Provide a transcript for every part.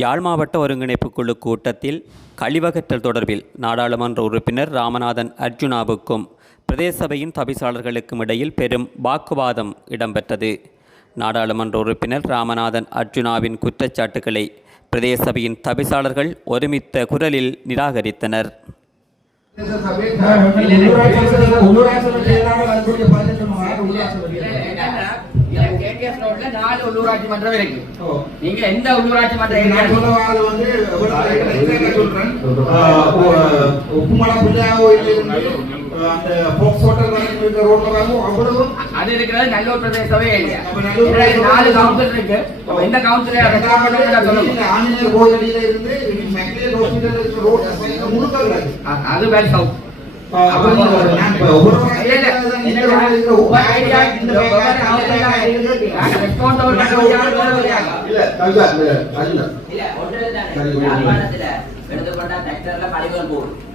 யாழ் மாவட்ட ஒருங்கிணைப்பு குழு கூட்டத்தில் கழிவகற்றல் தொடர்பில் நாடாளுமன்ற உறுப்பினர் ராமநாதன் அர்ஜுனாவுக்கும் பிரதேச சபையின் தவிசாளர்களுக்கும் இடையில் பெரும் வாக்குவாதம் இடம்பெற்றது. நாடாளுமன்ற உறுப்பினர் ராமநாதன் அர்ஜுனாவின் குற்றச்சாட்டுக்களை பிரதேச சபையின் தவிசாளர்கள் ஒருமித்த குரலில் நிராகரித்தனர். உள்ளூராட்சி மன்றம் இருக்கு. நீங்க எந்த உள்ளூராட்சி மன்றம் அது இருக்கிறது நல்லூர் பிரதேச சபை. 4 கவுன்சிலர் இருக்கு. எந்த கவுன்சிலர் அது வேலை சவுத்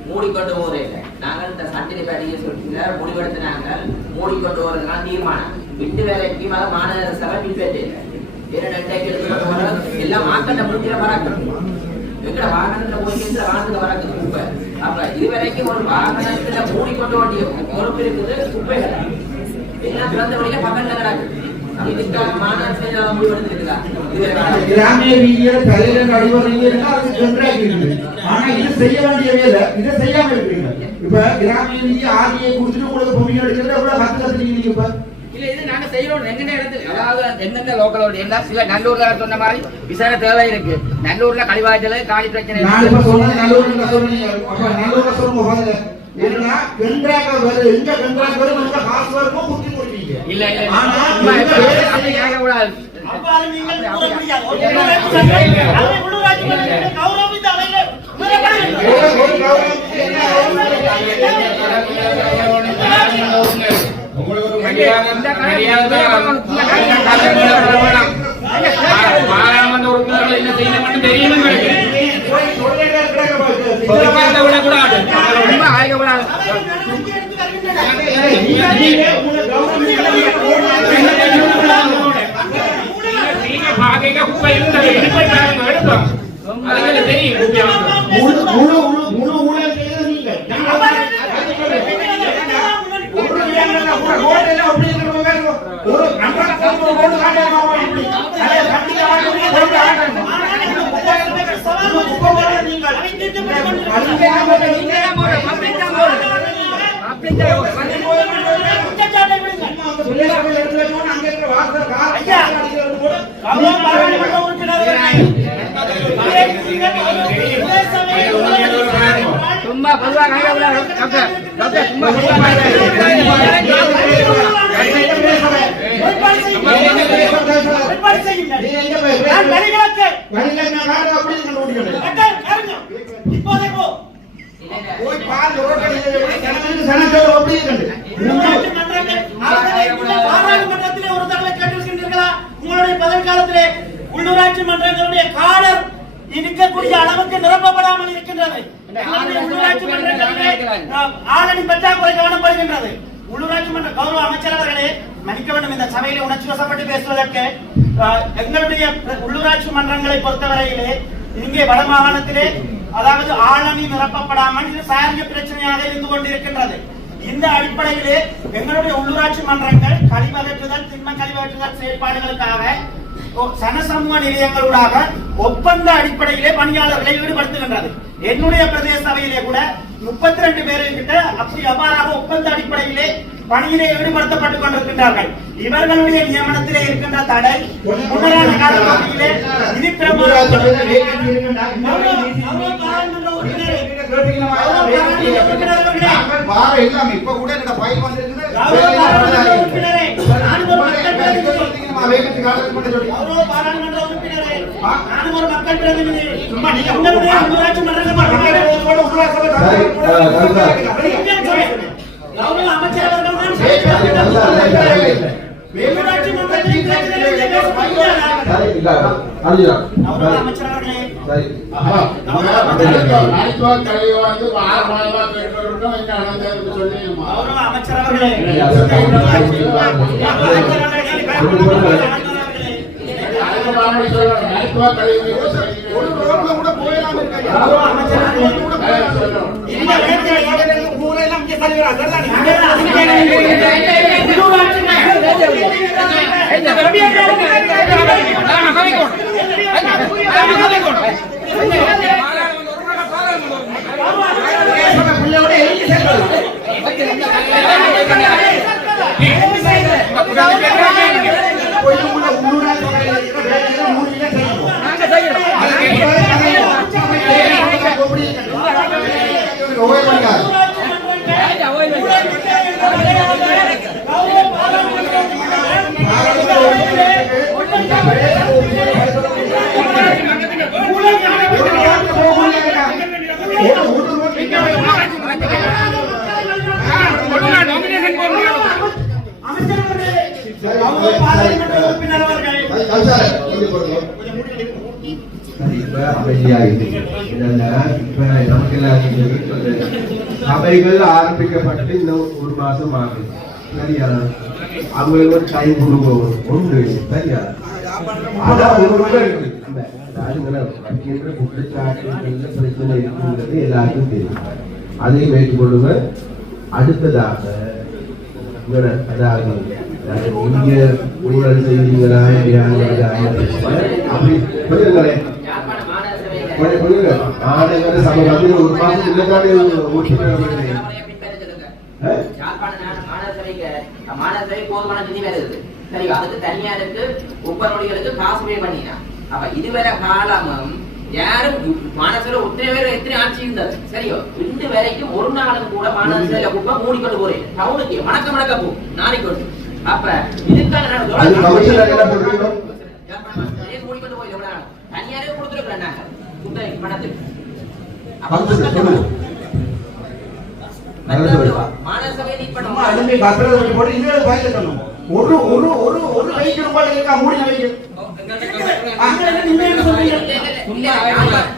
மூடிக்கொண்டு போறதில்லை. நாங்கள் இந்த சட்டினி பேட்டியை சொல்லிட்டு முடிவெடுத்தினாங்க. மூடிக்கொண்டு போறதுனால தீர்மானம் விட்டு வேலைக்கு மாநகர சபை பின்பற்றில்லை. எல்லாம் மாக்கண்ட முடிக்கிற பராக்கணும் எங்கட வாகனத்துல போய் வாகனத்துல வரக்குது குப்பை. அப்ப இதுவரைக்கும் ஒரு வாகனத்துல மூடிக்கொண்டு வேண்டிய பொறுப்பு இருக்குது. குப்பைகள் எல்லாம் திறந்த வழியில பக்கத்துல கிடக்குது. கிராமிய ரீதியில் தலையில நடைமுறைன்னா ஆனா இது செய்ய வேண்டிய வேலை இதை செய்யாம இருக்கீங்க. இப்ப கிராமிய ரீதியை ஆதியை குடிச்சிட்டு உங்களுக்கு பூமி எடுக்கிறது எவ்வளவு கத்துக்கிறீங்க நீங்க? இப்ப இல்ல இது நாங்க செய்யறோம் எங்க இடத்துல, அதாவது எந்தெந்த லோக்கலோட எல்லாம் சில நல்லூர்ல சொன்ன மாதிரி விசாரணை தேவை இருக்கு. நல்லூர்ல கழிவாய்ச்சல் காணி பிரச்சனை. நான் இப்ப சொன்னது நல்லூர்ல சொல்றீங்க. அப்ப நல்லூர்ல சொல்லுங்க ஏன்னா கென்றாக வரும் எங்க கென்றாக வரும் அந்த காசு வருமோ குத்தி கொடுப்பீங்க. இல்ல இல்ல ஆனா கேட்க கூடாது. அப்ப நீங்கள் போக முடியாது. உள்ளூராட்சி மன்றத்தை கௌரவித்து அவையில சும்மா பொதுவாக உங்களுடைய பதவிக்காலத்திலே உள்ளூராட்சி மன்றங்களுடைய காடர் இருக்கக்கூடிய அளவுக்கு நிரப்பப்படாமல் இருக்கின்றது. உள்ளூராட்சி மன்றங்களிலே ஆளணி பற்றாக்குறை காணப்படுகின்றது. உள்ளூராட்சி மன்ற கௌரவ அமைச்சர் அவர்களே மன்னிக்க வேண்டும், இந்த சபையில உணர்ச்சி வசப்பட்டு பேசுவதற்கு. எங்களுடைய உள்ளூராட்சி மன்றங்களை பொறுத்தவரையிலே இங்கே வடமாகாணத்திலே அதாவது ஆளணி நிரப்பப்படாமல் இது சாரிய பிரச்சனையாக இருந்து கொண்டிருக்கின்றது. இந்த அடிப்படையிலே எங்களுடைய உள்ளூராட்சி மன்றங்கள் கழிவகற்றுதல் திண்ம கழிவகற்றுதல் செயல்பாடுகளுக்காக சனசமூக நிலையங்களூடாக ஒப்பந்த அடிப்படையிலே பணியாளர்களை ஈடுபடுத்துகின்றது. என்னுடைய பிரதேச சபையிலே கூட 32 பேர்கிட்ட அப்படி அவ்வாறாக ஒப்பந்த அடிப்படையிலே பணியிலே ஈடுபடுத்தப்பட்டுக் கொண்டிருக்கின்றார்கள். இவர்களுடைய நியமனத்திலே இருக்கின்ற தடை முன்னரான காலப்பகுதியிலே மக்கள் பிரதிநிதி அமைச்சர் அவர்களே கௌரவ அமைச்சர் இந்த ஊரெல்லாம் இங்கே தலைவரா சபைகள் ஆரம்பிக்கப்பட்டு இன்னும் ஒரு மாசம் ஆகும். சரியா? அவங்களுக்கு ஒரு டைம் கொடுப்போம் ஒன்று. சரியா? அதான் குற்றச்சாட்டு பிரச்சனை இருக்குங்கிறது எல்லாருக்கும் தெரியும். அதை வைத்துக் கொள்ளுங்க. அடுத்ததாக அதாவது இங்க ஊழல் செய்வீங்களா அப்படி சொல்லுங்களேன். ஆணையர் சபை வந்து ஒரு மாசம் இல்லைனாலே போதுமான நிதி வேலை இருக்கு. சரி, அதுக்கு தனியாருக்கு உப்பநொடிகளுக்கு காசு பே பண்ணினா. அப்ப இதுவரை காலமும் யாரும் மாநகர எத்தனை ஆட்சி இருந்தது சரியோ, இன்று வரைக்கும் ஒரு நாளும் கூட மாநகர குப்பை மூடிக்கொண்டு போறேன். டவுனுக்கு வணக்க போ நாளைக்கு. அப்ப இதுக்கான மூடிக்கொண்டு போய் தனியாரே கொடுத்துருக்கிறேன் நாங்க பணத்துக்கு.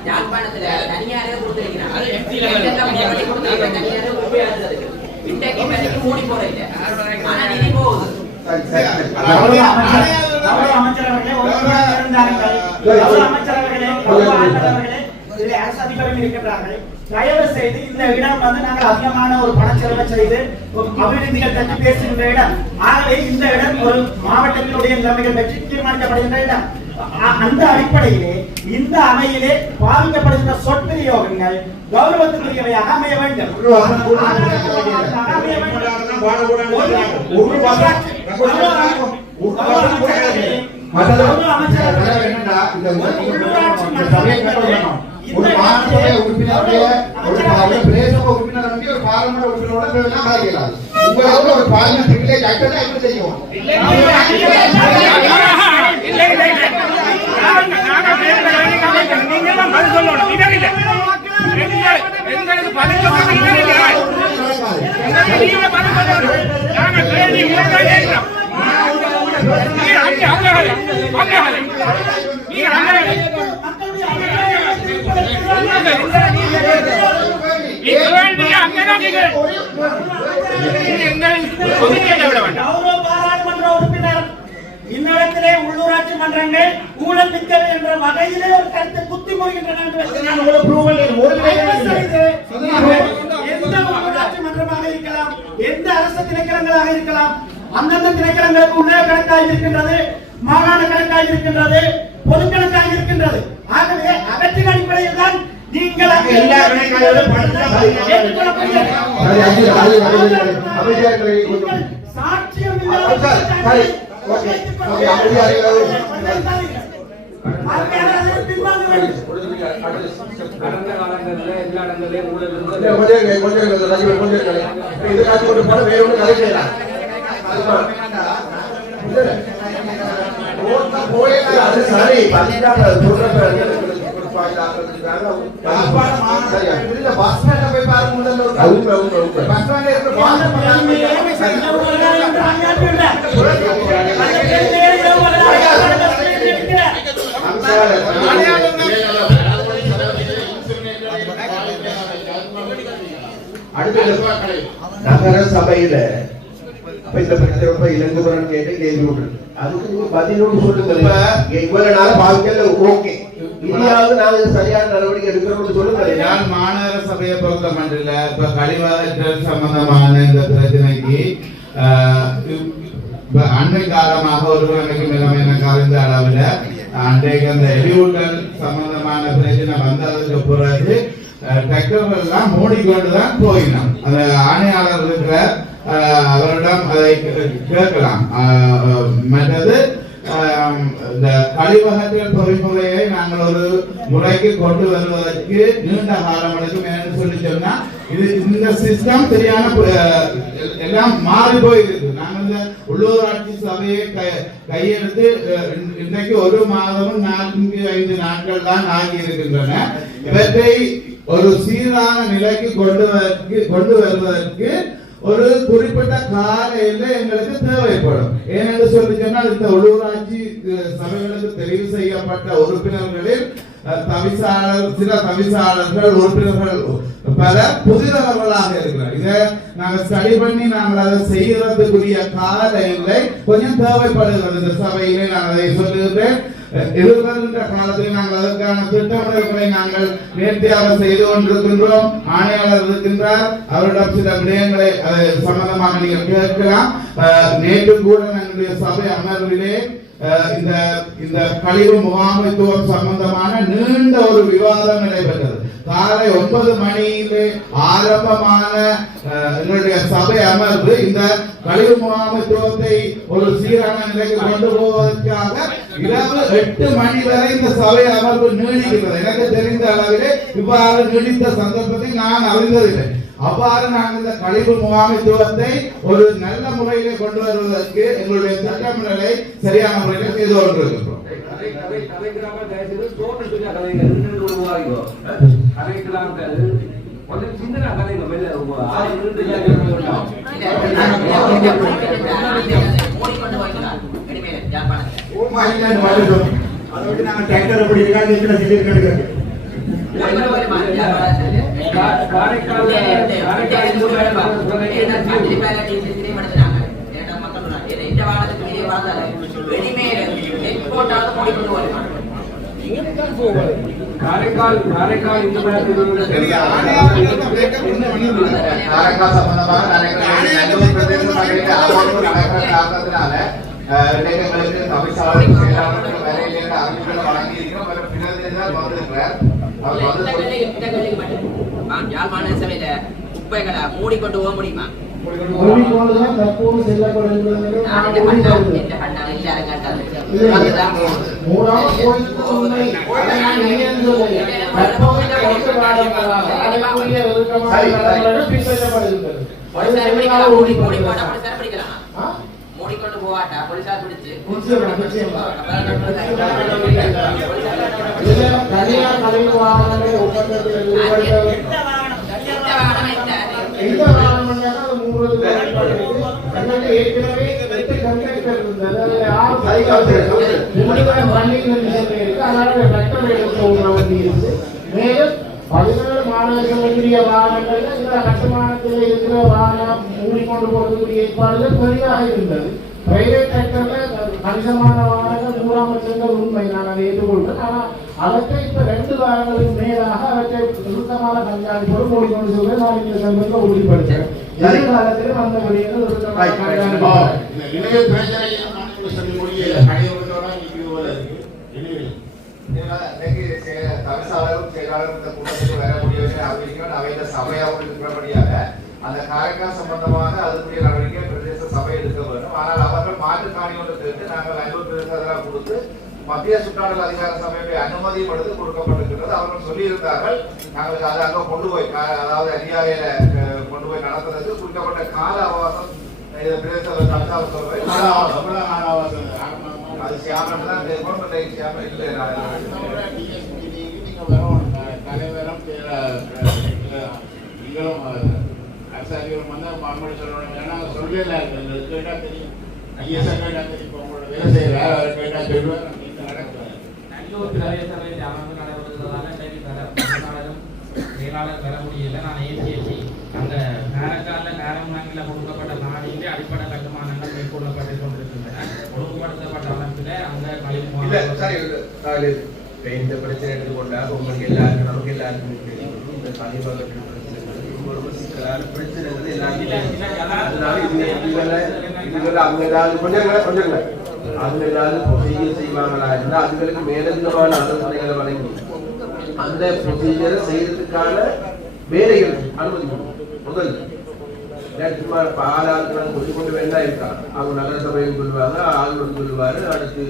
யாழ்ப்பாணத்துல தனியாரே கொடுத்திருக்கிறாங்க. மூடி போறீங்க. ஆனா நிதி போகுது. தயவு செய்து இந்த இடம் வந்து நாங்கள் அதிகமான ஒரு பணச்செலவை செய்து அபிவிருத்திகள் பற்றி பேசுகின்ற இடம். ஆகவே இந்த இடம் ஒரு மாவட்டத்தினுடைய நிலைமைகள் பற்றி தீர்மானிக்கப்படுகின்ற இடம். அந்த அடிப்படையிலே இந்த அவையிலே பாதிக்கப்படுகின்ற சொற்பிரயோகங்கள் கௌரவத்துக்குரியவையாக அமைய வேண்டும். ஒரு மாநில உறுப்பினருடைய ஒரு பிரதேச உறுப்பினர் வந்து ஒரு பாராளுமன்ற உறுப்பினரோட எல்லாம் கலக்கலாம். உங்களுக்கு ஒரு பார்லிமெண்ட் பிரிவிலேஜ் ஆக்டா எப்படி செய்யும்? இந்நிலத்திலே உள்ளூராட்சி மன்றங்கள் ஊழல் மிக்கவை என்ற வகையிலே ஒரு கருத்தை குத்தி மொழிகின்றன. எந்த உள்ளூராட்சி மன்றமாக இருக்கலாம், எந்த அரசு திணைக்களங்களாக இருக்கலாம், அந்தந்த திணைக்களங்களுக்கு உள்ள கணக்காக இருக்கின்றது, மாகாண கணக்காக இருக்கின்றது, பொது கணக்காக இருக்கின்றது. ஆகவே அவற்றின் அடிப்படையில் தான் நீங்கள் சாட்சியம் நகர சபையில இந்த பிரச்சனை இளங்குமரன் கேட்டு கேள்வி விட்டு அதுக்கு நீங்க பதிலோடு சொல்லுங்க. இவ்வளவு நாள் பாவிக்கல ஓகே இனியாவது நாங்கள் சரியான நடவடிக்கை எடுக்கிறோம்னு சொல்லுங்க. நான் மாநகர சபையை பொறுத்த மட்டும் இப்ப கழிவகற்றல் சம்பந்தமான இந்த பிரச்சனைக்கு அண்மை காலமாக ஒரு நிலைமையான காலந்த அளவில் அன்றைக்கு அந்த எரியூட்டல் சம்பந்தமான பிரச்சனை வந்ததுக்கு பிறகு டிராக்டர்கள் எல்லாம் மூடிக்கொண்டுதான் போயினோம். அந்த ஆணையாளர் இருக்கிற அவரிடம் அதை கேட்கலாம். மற்றது இந்த கழிவகற்றல் பொறிமுறையை நாங்கள் ஒரு முறைக்கு கொண்டு வருவதற்கு நீண்ட காலம் எடுக்கும். என்று சொல்லி சொன்னா இது இந்த சிஸ்டம் சரியான எல்லாம் மாறி போயிருக்கு. நாங்கள் இந்த உள்ளூராட்சி சபையை கையெழுத்து இன்றைக்கு 1 மாதமும் 4-5 நாட்கள் தான் ஆகி இருக்கின்றன. இவற்றை ஒரு சீரான நிலைக்கு கொண்டு வருவதற்கு ஒரு குறிப்பிட்ட கால எல்லை எங்களுக்கு தேவைப்படும். ஏனென்று சொல்லி சொன்னால் இந்த உள்ளூராட்சி சபைகளுக்கு தெரிவு செய்யப்பட்ட உறுப்பினர்களில் சில தவிசாளர்கள் உறுப்பினர்கள் பல புதிதவர்களாக இருக்கிறார். இதை நாங்கள் ஸ்டடி பண்ணி நாங்கள் அதை செய்யறதுக்குரிய கால எல்லை கொஞ்சம் தேவைப்படுகிறது. இந்த சபையிலே நான் அதை சொல்லுகிறேன். எதிர்வருகின்ற காலத்தில் நாங்கள் அதற்கான திட்டமிடல்களை நாங்கள் நேர்த்தியாக செய்து கொண்டிருக்கின்றோம். ஆணையாளர் இருக்கின்றார், அவரிடம் சில விடயங்களை சம்பந்தமாக நீங்கள் கேட்கலாம். நேற்று கூட எங்களுடைய சபை அமர்விலே இந்த கழிவு முகாமைத்துவம் சம்பந்தமான நீண்ட ஒரு விவாதம் நடைபெற்றது. காலை 9 மணியிலே ஆரம்பமான எங்களுடைய சபை அமர்வு இந்த கழிவு முகாமைத்துவத்தை ஒரு சீரான நிலைக்கு கொண்டு போவதற்காக இரவு 8 மணி வரை இந்த சபை அமர்வு நீடிக்கிறது. எனக்கு தெரிந்த அளவிலே இவ்வாறு நீடித்த சந்தர்ப்பத்தை நான் அறிந்ததில்லை. அவ்வாறு நாங்கள் இந்த கழிவு முகாமைத்துவத்தை ஒரு நல்ல முறையிலே கொண்டு வருவதற்கு எங்களுடைய திட்டமிடலை சரியான முறையில் செய்து கொண்டிருக்கிறோம். அதோடு நாங்கள் டிராக்டர் எப்படி இருக்காது காரைக்கால் சம்பந்தமாக எங்களுக்கு தவிசாளர் செயலாளர்கள் வேலையிலிருந்து அறிவிப்புகள் வழங்கியிருக்கிறோம். யாழ்ப்பாண சபையில குப்பைகளை மூடிக்கொண்டு போக முடியுமா? தற்போது செல்லப்படுகிறது. மூடிக்கொண்டு போவாட்டா போலீசார் பிடிச்சு தனியார் கழிவு வாகனங்களை ஒப்பந்தத்தில் ஏற்கனவே மேலும் 17 மாநகரங்களுடைய வாகனங்கள் இந்த கட்டுமானத்தில் இருக்கிற வாகனம் மூடிக்கொண்டு போகக்கூடிய ஏற்பாடுகள் பெரிதாக இருந்தது. பிரைவேட் செக்டர்ல கணிசமான வாகனங்கள் மூடாமல் சென்றது உண்மை, நான் அதை ஏற்றுக்கொள்கிறேன். ஆனால் அவற்றை இப்ப 2 வாரங்களுக்கு மேலாக அவற்றை சுருக்கமான கண்காணிப்போடு மூடிக்கொண்டு செல்வதை நான் இந்த சம்பந்தத்தை உறுதிப்படுத்துகிறேன். எதிர்காலத்திலும் அந்த வழியில் தவிசாளரும் செயலாளரும் இந்த கூட்டத்துக்கு வரக்கூடியவர்கள் அறிவிக்கிறோம். அவையில சபையாக இருக்கிறபடியாக அந்த காரைக்கால் சம்பந்தமாக அதுக்குரிய நடவடிக்கை பிரதேச சபை எடுக்க வேண்டும். ஆனால் அவர்கள் மாற்றுக்காணி ஒன்று கேட்டு நாங்கள் 50% கொடுத்து மத்திய சுற்றாடல் அதிகார சபையுடைய அனுமதியும் எடுத்து கொடுக்கப்பட்டிருக்கிறது. அவர்கள் சொல்லியிருந்தார்கள் நாங்களுக்கு அதை அங்கே கொண்டு போய் அதாவது அதிகாரியில கொண்டு போய் நடத்துறதுக்கு குறிக்கப்பட்ட கால அவகாசம் பிரதேச தவிசாளர் சொல்றேன் அது சியாமன் தான் சியாமன் இல்லை தலைவரும் நீங்களும் அரசாங்கம் வந்து மறுமொழி சொல்லணும். ஏன்னா சொல்லல கேட்டா தெரியும், ஐஎஸ்ஆ கேட்டா தெரியும். இப்போ உங்களோட வேலை செய்யற அவர் கேட்டா சொல்லுவார். நல்லூர் பிரதேச சபையில் அமர்வு நடைபெறுவதால் செயலாளர் பெற முடியல. நான் ஏசிஎஸ்சி அந்த காரைக்காலில் காரமங்கலில் கொடுக்கப்பட்ட நாடியிலே அடிப்படை கட்டுமானங்கள் மேற்கொள்ளப்பட்டு கொண்டிருக்கின்றன. ஒழுங்குபடுத்தப்பட்ட அமைப்பில் அந்த கழிவு இப்போ இந்த பிரச்சனை எடுத்துக்கொண்டா உங்களுக்கு எல்லாருக்கும் நமக்கு எல்லாருக்கும் தெரியும் இந்த கழிவகற்ற பிரச்சனைகள் ரொம்ப சிக்கலான பிரச்சனைகள் எல்லாருக்கும். அதனால இதுகளை அவங்க ஏதாவது கொஞ்சம் அவங்க ஏதாவது ப்ரொசீஜர் செய்வாங்களா இருந்தால் அதுகளுக்கு மேலதிகமான ஆலோசனைகளை வழங்கி அந்த ப்ரொசீஜரை செய்யறதுக்கான வேலைகள் அனுமதிக்கணும். முதல் சும்மா ஆளாளுக்கு சொல்லி கொண்டு வேண்டாம் இருக்காங்க. அவங்க நகர சபையும் சொல்லுவாங்க, ஆளுநர் சொல்லுவாரு, அடுத்து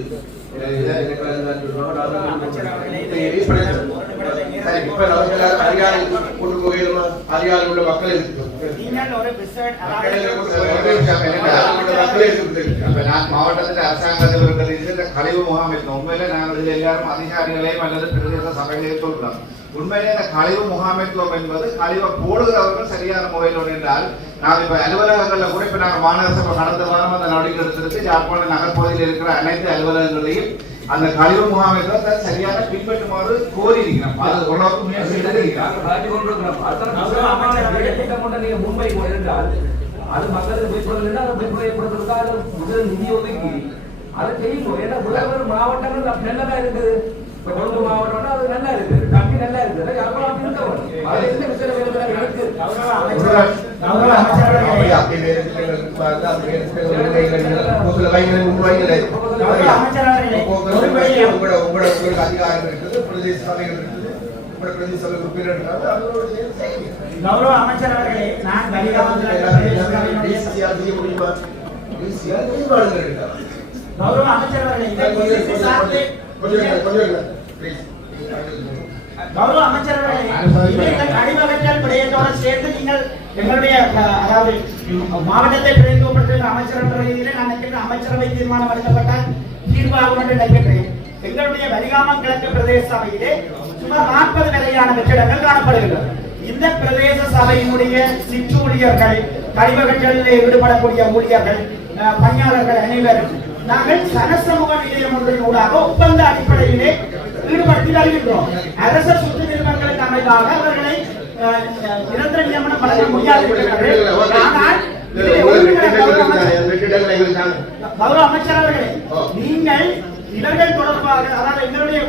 இப்ப நமக்கு எல்லாரும் அதிகாரி கொண்டு போயிடுமா? அதிகாரி உள்ள மக்கள் மாவட்டத்தில் அரசாங்கத்தில் இருக்கிறது இந்த கழிவு முகாம் இருக்கும். உண்மையில நாங்கள் இதில் எல்லாரும் அதிகாரிகளையும் அல்லது பிரதேச சபைகளையும் சொல்றோம். உண்மையிலே இந்த கழிவு முகாமைத்துவம் என்பது கழிவை போடுகிறவர்கள் சரியான முறையில் என்றால் நாங்கள் இப்ப அலுவலகங்களில் கூட இப்ப நாங்கள் மாநகர சபை கடந்த வாரம் அந்த நடவடிக்கை எடுத்திருக்கு. யாழ்ப்பாண நகர்பகுதியில் இருக்கிற அனைத்து அலுவலகங்களையும் அந்த கழிவு முகாமைத்துவத்தை சரியான பின்பற்றுமாறு கோரி இருக்கிறோம். அது ஓரளவுக்கு முயற்சி எடுத்திருக்கிறார். முன்வை போயிருந்தால் அது மக்களுக்கு பிற்படுத்துவதற்காக முதல் நிதி ஒதுக்கி அதை செய்யணும். ஏன்னா முதல்வர் மாவட்டங்கள் நல்லதா இருக்குது. இப்ப கொழும்பு மாவட்டம் அது நல்லா இருக்கு, கம்பி நல்லா இருக்குது. யாரும் இருக்க அது எந்த விஷயம் இருக்கு. உங்களுக்கு அதிகாரம் இருக்குது, பிரதேச சபைகள் இருக்குது, பிரதேச சபை உறுப்பினர் கௌரவ அமைச்சர் அவர்களே, நான் கௌரவ அமைச்சர் அவர்களே, கௌரவ அமைச்சர் அவர்களே, கழிவகற்றல் விடயத்தோடு சேர்த்து நீங்கள் எங்களுடைய அதாவது மாவட்டத்தை பிரதிநிதித்துவப்படுத்துகிற அமைச்சர் என்ற ரீதியிலே நான் நினைக்கின்ற அமைச்சரவை தீர்மானம் எடுக்கப்பட்டால் தீர்வாகும் என்று நினைக்கின்றேன். எங்களுடைய வலிகாமம் கிழக்கு பிரதேச சபையிலே சுமார் 40 வரையான வெற்றிடங்கள் காணப்படுகின்றன. இந்த பிரதேச சபையினுடைய சிற்று ஊழியர்கள், கழிவகற்றலில் ஈடுபடக்கூடிய ஊழியர்கள், பணியாளர்கள் அனைவரும் நாங்கள் சனசமூக நிலையம் ஒன்றின் ஊடாக ஒப்பந்த அடிப்படையிலே ஈடுபடுத்தி வருகின்றோம். அரச சுற்று நிறுவனங்களுக்கு அமைவாக அவர்களை நிரந்தர நியமனம் வழங்க முடியாது. ஆனால் கௌரவ அமைச்சர் அவர்களே, நீங்கள் இவர்கள் தொடர்பாக அதாவது எங்களுடைய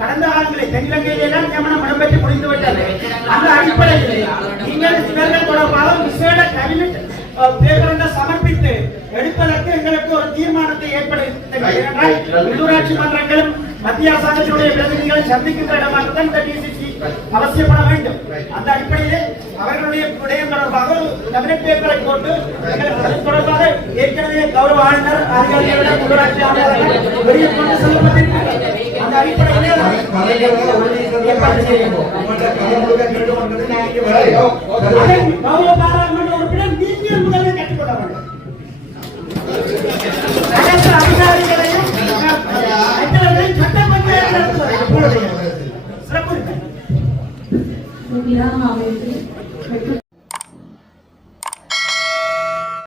கடந்த காலங்களில் தென்னிலங்கையிலே எல்லாம் நியமனம் இடம்பெற்று முடிந்துவிட்டது. அந்த அடிப்படையில் நீங்கள் இவர்கள் தொடர்பாக விசேட கேபினட் பேப்பரை சமர்ப்பித்து எடுப்பதற்கு எங்களுக்கு ஒரு தீர்மானத்தை ஏற்படுத்த உள்ளூராட்சி மன்றங்களும் மத்திய அரசாங்கத்தினுடைய பிரதிநிதிகளை சந்திக்கின்ற இடமாகத்தான் இந்த டிசிசி அவசியப்பட வேண்டும். அந்த அடிப்படையிலே அவர்களுடைய விடயம் தொடர்பாக ஒரு கேபினட் பேப்பரை போட்டு தொடர்பாக ஏற்கனவே கௌரவ ஆளுநர் அதிகாரிகளிடம் உள்ளூராட்சி ஆணையாளர்கள் வெளியே கொண்டு செல்லப்பட்டிருக்கிறது. அந்த அடிப்படையிலே கௌரவ பாராளுமன்ற உறுப்பினர் நீதியின் முதல்ல கற்றுக்கொள்ள வேண்டும். அரசு அதிகாரிகளையும் சட்ட பஞ்சாயத்து சிறப்பு